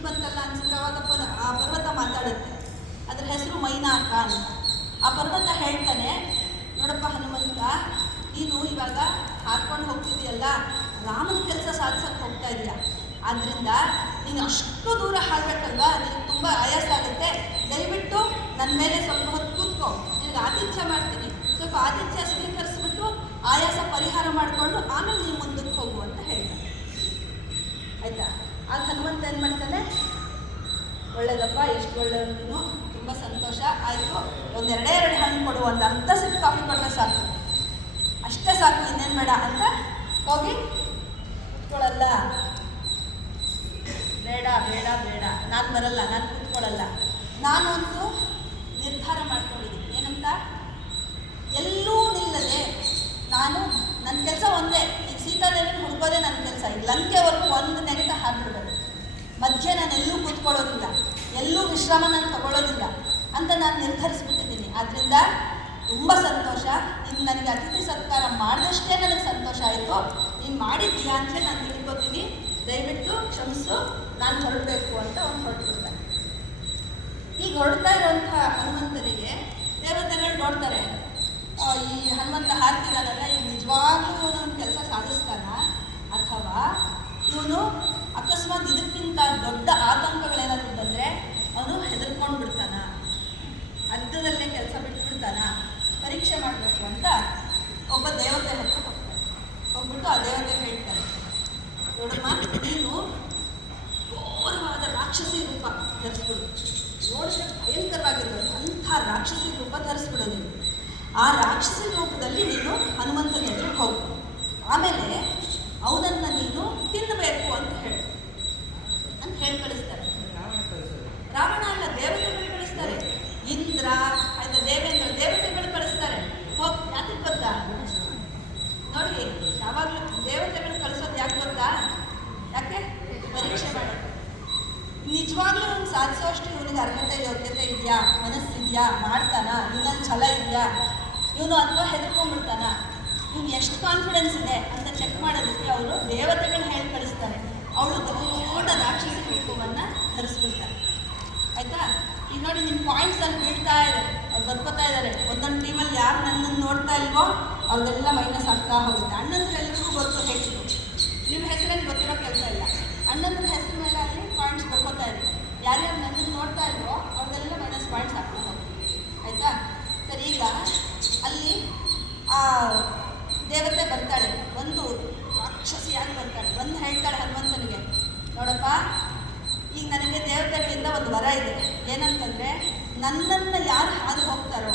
ಬುದ್ಧಿಗೆ ಬಂತಲ್ಲ ಅನ್ಸಿದ್ರೆ ಅವಾಗ ಆ ಪರ್ವತ ಮಾತಾಡುತ್ತೆ. ಅದ್ರ ಹೆಸರು ಮೈನಾಕ ಅಂತ. ಆ ಪರ್ವತ ಹೇಳ್ತಾನೆ, ನೋಡಪ್ಪ ಹನುಮಂತ, ನೀನು ಇವಾಗ ಹಾರ್ಕೊಂಡು ಹೋಗ್ತಿದೆಯಲ್ಲ, ರಾಮನ ಕೆಲಸ ಸಾಧಿಸೋಕ್ಕೆ ಹೋಗ್ತಾ ಇದೆಯಾ. ಆದ್ದರಿಂದ ನೀನು ಅಷ್ಟು ದೂರ ಹಾರಬೇಕಲ್ವಾ, ನಿನಗೆ ತುಂಬ ಆಯಾಸ ಆಗುತ್ತೆ. ದಯವಿಟ್ಟು ನನ್ನ ಮೇಲೆ ಸ್ವಲ್ಪ ಹೊತ್ತು ಕೂತ್ಕೋ, ನಿನಗೆ ಆತಿಥ್ಯ ಮಾಡ್ತೀನಿ, ಸ್ವಲ್ಪ ಆತಿಥ್ಯ ಸ್ವೀಕರಿಸ್ಬಿಟ್ಟು ಆಯಾಸ ಪರಿಹಾರ ಮಾಡಿಕೊಂಡು ಆಮೇಲೆ ನೀನು ಮುಂದಕ್ಕೆ ಹೋಗು ಅಂತ ಹೇಳ್ತಾನೆ. ಆಯಿತಾ. ಆಗ ಹನುಮಂತ ಏನು ಮಾಡ್ತಾನೆ, ಒಳ್ಳೇದಪ್ಪ, ಎಷ್ಟು ಒಳ್ಳೆಯವ್ರು ನೀನು, ತುಂಬ ಸಂತೋಷ ಆಯಿತು, ಒಂದೆರಡೇ ಹಣ್ಣು ಕೊಡು, ಒಂದು ಅರ್ಧ ಸಿಪ್ ಕಾಫಿ ಕೊಟ್ಟರೆ ಸಾಕು, ಅಷ್ಟೇ ಸಾಕು, ಇನ್ನೇನು ಬೇಡ ಅಂತ ಹೋಗಿ ಕೂತ್ಕೊಳ್ಳಲ್ಲ. ಬೇಡ ಬೇಡ ಬೇಡ, ನಾನು ಬರಲ್ಲ, ನಾನು ಕೂತ್ಕೊಳ್ಳಲ್ಲ. ನಾನು ಒಂದು ನಿರ್ಧಾರ ಮಾಡ್ಕೊಂಡಿದ್ದೀನಿ, ಏನಂತ, ಎಲ್ಲೂ ನಿಲ್ಲದೆ ನಾನು ನನ್ನ ಕೆಲಸ ಒಂದೇ, ಈಗ ಸೀತಾದೇವಿನ ಹುಡುಕೋದೇ ನನ್ನ ಕೆಲಸ. ಈಗ ಲಂಕೆವರೆಗೂ ಒಂದು ನೆನೆತ ಹಾಕ್ಬಿಡ್ಬೇಕು, ಮಧ್ಯೆ ನಾನು ಎಲ್ಲೂ ಕೂತ್ಕೊಳ್ಳೋದಿಲ್ಲ, ಎಲ್ಲೂ ವಿಶ್ರಾಮ ನಾನು ತಗೊಳ್ಳೋದಿಲ್ಲ ಅಂತ ನಾನು ನಿರ್ಧರಿಸ್ಬಿಟ್ಟಿದ್ದೀನಿ. ಆದ್ದರಿಂದ ತುಂಬ ಸಂತೋಷ, ನೀನು ನನಗೆ ಅತಿಥಿ ಸತ್ಕಾರ ಮಾಡಿದಷ್ಟೇ ನನಗೆ ಸಂತೋಷ ಆಯಿತು. ನೀನು ಮಾಡಿದ್ದೀಯಾ ಅಂತಲೇ ನಾನು ತಿಳ್ಕೊತೀನಿ, ದಯವಿಟ್ಟು ಕ್ಷಮಿಸು, ನಾನು ಹೊರಡಬೇಕು ಅಂತ ಅವ್ನು ಹೊರಟ್ಬಿಡ್ತಾನೆ. ಈಗ ಹೊರಡ್ತಾ ಇರೋಂಥ ಹನುಮಂತನಿಗೆ ದೇವತೆಗಳು ನೋಡ್ತಾರೆ, ಈ ಹನುಮಂತ ಹಾರ್ತಿದಾನಲ್ಲ, ಈಗ ನಿಜವಾಗ್ಲೂ ಇವನು ಕೆಲಸ ಸಾಧಿಸ್ತಾನ, ಅಥವಾ ಇವನು ಅಕಸ್ಮಾತ್ ಇದಕ್ಕಿಂತ ದೊಡ್ಡ ಆತಂಕಗಳೇನಾದರೂ ಬಂದರೆ ಅವನು ಹೆದರ್ಕೊಂಡು ಬಿಡ್ತಾನ, ಅರ್ಧದಲ್ಲೇ ಕೆಲಸ ಬಿಟ್ಬಿಡ್ತಾನ, ಪರೀಕ್ಷೆ ಮಾಡಬೇಕು ಅಂತ ಒಬ್ಬ ದೇವತೆ ಹತ್ರ ಹೋಗ್ತಾನೆ. ಹೋಗ್ಬಿಟ್ಟು ಆ ದೇವತೆ ಹೇಳ್ತಾನೆ, ನೋಡಮ್ಮ, ನೀನು ಘೋರವಾದ ರಾಕ್ಷಸಿ ರೂಪ ಧರಿಸ್ಬಿಡು, ನೋಡಿದ್ರೆ ಭಯಂಕರವಾಗಿರ್ಬೇಕು ಅಂಥ ರಾಕ್ಷಸಿ ರೂಪ ಧರಿಸ್ಬಿಡು ನೀನು. ಆ ರಾಕ್ಷಸಿ ರೂಪದಲ್ಲಿ ನೀನು ಹನುಮಂತನ ಎದುರು ಹೋಗು, ಆಮೇಲೆ ಅವನನ್ನು ನೀನು ತಿನ್ನಬೇಕು ಅಂತ ಹೇಳಿ ಕಳಿಸ್ತಾರೆ. ರಾವಣ ಅಲ್ಲ, ದೇವತೆಗಳು ಕಳಿಸ್ತಾರೆ. ಇಂದ್ರ ಆಯ್ತಾ, ದೇವತೆಗಳು ಕಳಿಸ್ತಾರೆ. ಹೋಗಿ ಯಾತಕ್ಕೆ ಗೊತ್ತಾ, ನೋಡಿ, ಯಾವಾಗಲೂ ದೇವತೆಗಳು ಕಳಿಸೋದು ಯಾಕೆ ಗೊತ್ತಾ, ಯಾಕೆ ಪರೀಕ್ಷೆ ಮಾಡೋದು. ನಿಜವಾಗ್ಲೂ ಅವ್ನು ಸಾಧಿಸೋಷ್ಟು ಇವನಿಗೆ ಅರ್ಹತೆ ಯೋಗ್ಯತೆ ಇದೆಯಾ, ಮನಸ್ಸಿದೆಯಾ, ಮಾಡ್ತಾನ, ಇವನಲ್ಲಿ ಛಲ ಇದೆಯಾ, ಇವನು ಅಥವಾ ಹೆದರ್ಕೊಂಡ್ಬಿಡ್ತಾನ, ಇವನು ಎಷ್ಟು ಕಾನ್ಫಿಡೆನ್ಸ್ ಇದೆ ಅಂತ ಚೆಕ್ ಮಾಡೋದಕ್ಕೆ ಅವರು ದೇವತೆಗಳು ಹೇಳಿ ಕಳಿಸ್ತಾರೆ. ಅವಳು ದೊಡ್ಡ ರಾಕ್ಷಸಿ ರೂಪವನ್ನು ಧರಿಸ್ಬಿಡ್ತಾರೆ. ಆಯಿತಾ. ಈಗ ನೋಡಿ, ನಿಮ್ಮ ಪಾಯಿಂಟ್ಸಲ್ಲಿ ಬೀಳ್ತಾ ಇದೆ, ಅವ್ರು ಬರ್ಕೋತಾ ಇದ್ದಾರೆ. ಒಂದೊಂದು ಟೀಮಲ್ಲಿ ಯಾರು ನನ್ನನ್ನು ನೋಡ್ತಾ ಇಲ್ವೋ ಅವ್ರಿಗೆಲ್ಲ ಮೈನಸ್ ಆಗ್ತಾ ಹೋಗುತ್ತೆ. ಅಣ್ಣಂದ್ರೆ ಎಲ್ರಿಗೂ ಗೊತ್ತು ಹೆಚ್ಚು, ನಿಮ್ಮ ಹೆಸರೇನು ಗೊತ್ತಿರೋ ಕೆಲಸ ಇಲ್ಲ, ಅಣ್ಣಂದ್ರ ಹೆಸರು ಮೇಲೆ ಅಲ್ಲಿ ಪಾಯಿಂಟ್ಸ್ ಬರ್ಕೋತಾ ಇದೆ. ಯಾರ್ಯಾರು ನನ್ನನ್ನು ನೋಡ್ತಾ ಇಲ್ವೋ ಅವ್ರಿಗೆಲ್ಲ ಮೈನಸ್ ಪಾಯಿಂಟ್ಸ್ ಆಗ್ತಾ ಹೋಗುತ್ತೆ. ಆಯಿತಾ. ಸರಿ, ಈಗ ಅಲ್ಲಿ ಆ ದೇವತೆ ಬರ್ತಾಳೆ, ಒಂದು ರಾಕ್ಷಸಿಯಾಗಿ ಬರ್ತಾಳೆ, ಬಂದು ಹೇಳ್ತಾಳೆ ಹನುಮಂತನಿಗೆ, ನೋಡಪ್ಪ, ಈಗ ನನಗೆ ದೇವತೆಗಳಿಂದ ಒಂದು ವರ ಇದೆ, ಏನಂತಂದರೆ ನನ್ನನ್ನು ಯಾರು ಹಾದು ಹೋಗ್ತಾರೋ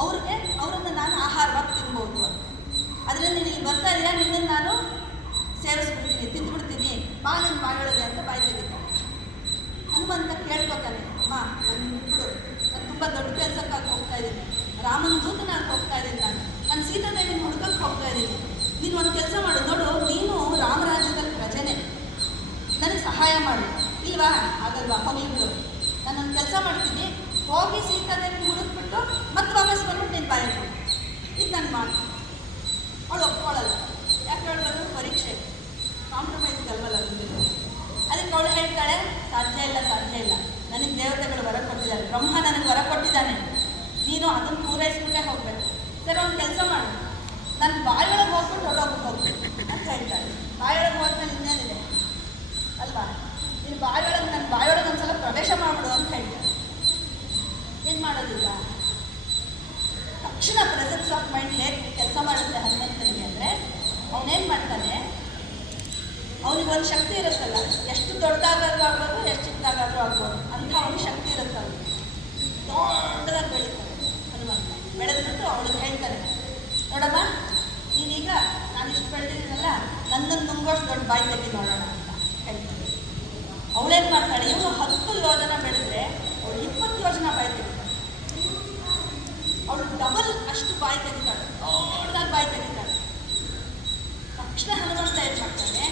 ಅವರನ್ನು ನಾನು ಆಹಾರವಾಗಿ ತಿನ್ಬೋದು ಅಂತ. ಆದರೆ ನೀನು ಇಲ್ಲಿ ಬರ್ತಾ ಇದೆಯಾ, ನಿನ್ನನ್ನು ನಾನು ಸೇವಿಸ್ಬಿಡ್ತೀನಿ, ತಿಂದ್ಬಿಡ್ತೀನಿ, ಬಾ ನನ್ನ ಬಾಯೊಳಗೆ ಅಂತ ಬಾಯಿ ತೆಗಿತಾನೆ. ಹನುಮಂತ ಕೇಳ್ಕೊತಾನೆ, ಅಮ್ಮ ನನ್ನ ಬಿಡು, ನಾನು ತುಂಬ ದೊಡ್ಡ ಕೆಲಸಕ್ಕಾಗಿ ಹೋಗ್ತಾ ಇದ್ದೀನಿ, ರಾಮನ ದೂತನಾಗಿ ಹೋಗ್ತಾ ಇದ್ದೀನಿ, ನಾನು ಸೀತಾದೇವಿನ ಹುಡ್ಕಕ್ಕೆ ಹೋಗ್ತಾ ಇದ್ದೀನಿ. ನೀನು ಒಂದು ಕೆಲಸ ಮಾಡು, ನೋಡು, ನೀನು ರಾಮರಾಜ್ಯದಲ್ಲಿ ಪ್ರಜೆನೆ, ನನಗೆ ಸಹಾಯ ಮಾಡು. ಇಲ್ವಾ, ಆಗಲ್ವಾ, ಹೋಗಿ ಬಿಡು, ನಾನೊಂದು ಕೆಲಸ ಮಾಡ್ತೀನಿ, ಹೋಗಿ ಸೀತಾದೇವಿನ ಹುಡುಕ್ಬಿಟ್ಟು ಮತ್ತೆ ವಾಪಸ್ ಬಂದ್ಬಿಟ್ಟು ನೀನು ಬಾಯಿ ಕೊಡು, ಇದು ನಾನು ಮಾಡ್ತೀನಿ. ಅವಳು ಒಪ್ಕೊಳ್ಳಲ್ಲ. ಯಾಕೆ ಹೇಳ್ಬೋದು, ಪರೀಕ್ಷೆ ಕಾಂಪ್ರಮೈಸ್ಗಲ್ವಲ್ಲ ಮುಂದೆ. ಅದಕ್ಕೆ ಅವಳು ಹೇಳ್ತಾಳೆ, ಸಾಧ್ಯ ಇಲ್ಲ, ನನಗೆ ದೇವತೆಗಳು ವರ ಕೊಟ್ಟಿದ್ದಾರೆ, ಬ್ರಹ್ಮ ನನಗೆ ವರ ಕೊಟ್ಟಿದ್ದಾನೆ, ನೀನು ಅದನ್ನು ಪೂರೈಸ್ಬಿಟ್ಟೇ ಹೋಗಬೇಕು. ಸರ್, ಒಂದು ಕೆಲಸ ಮಾಡು, ನನ್ನ ಬಾಯೊಳಗೆ ಹೋಗ್ಬಿಟ್ಟು ಹೋಗ್ಬೇಕು ಅಂತ ಹೇಳ್ತಾಳೆ. ಬಾಯೊಳಗೆ ಹೋದ್ಮೇಲೆ ಇನ್ನೇನಿದೆ ಅಲ್ವಾ, ನೀನು ನನ್ನ ಬಾಯೊಳಗೆ ಒಂದು ಸಲ ಪ್ರವೇಶ ಮಾಡಿಬಿಡು ಅಂತ ಹೇಳ್ತಾಳೆ. ಏನು ಮಾಡೋದಿಲ್ಲ, ತಕ್ಷಣ ಪ್ರೆಸೆನ್ಸ್ ಆಫ್ ಮೈಂಡ್ ಹೇಗೆ ಕೆಲಸ ಮಾಡುತ್ತೆ ಹನುಮಂತನಿಗೆ ಅಂದರೆ, ಅವನೇನು ಮಾಡ್ತಾನೆ, ಅವನಿಗೊಂದು ಶಕ್ತಿ ಇರುತ್ತಲ್ಲ, ಎಷ್ಟು ದೊಡ್ಡದಾಗಾದ್ರೂ ಆಗ್ಬೋದು, ಎಷ್ಟು ಚಿಕ್ಕದಾಗಾದ್ರೂ ಆಗ್ಬೋದು ಅಂತ ಅವನಿಗೆ ಶಕ್ತಿ ಇರುತ್ತೆ. ಅವನು ದೊಡ್ಡದಾಗಿ ಬೆಳೀತಾನೆ ಹನುಮಂತ. ಬೆಳೆದ್ಬಿಟ್ಟು ಅವಳಿಗೆ ಹೇಳ್ತಾನೆ, ನೋಡಮ್ಮ, ನೀನೀಗ ನಾನು ಇಷ್ಟು ಬೆಳೆದಿದ್ದೀನಲ್ಲ, ನನ್ನನ್ನು ನುಂಗೋಷ್ಟು ದೊಡ್ಡ ಬಾಯಿ ತೆಗಿ ನೋಡೋಣ ಅಂತ ಹೇಳ್ತಾನೆ. ಅವಳೇನು ಮಾಡ್ತಾಳೆ, ಇವನು 10 ಯೋಜನ ಬೆಳೆದ್ರೆ ಅವಳು 20 ಯೋಜನ ಬಾಯಿ ತೆಗಿತಾಳೆ. ಅವಳು ಡಬಲ್ ಅಷ್ಟು ಬಾಯಿ ತೆಗಿತಾಳೆ, ದೊಡ್ಡದಾಗಿ ಬಾಯಿ ತೆಗಿತಾಳೆ. ತಕ್ಷಣ ಹನುಮಂತ ಏನು ಮಾಡ್ತಾನೆ,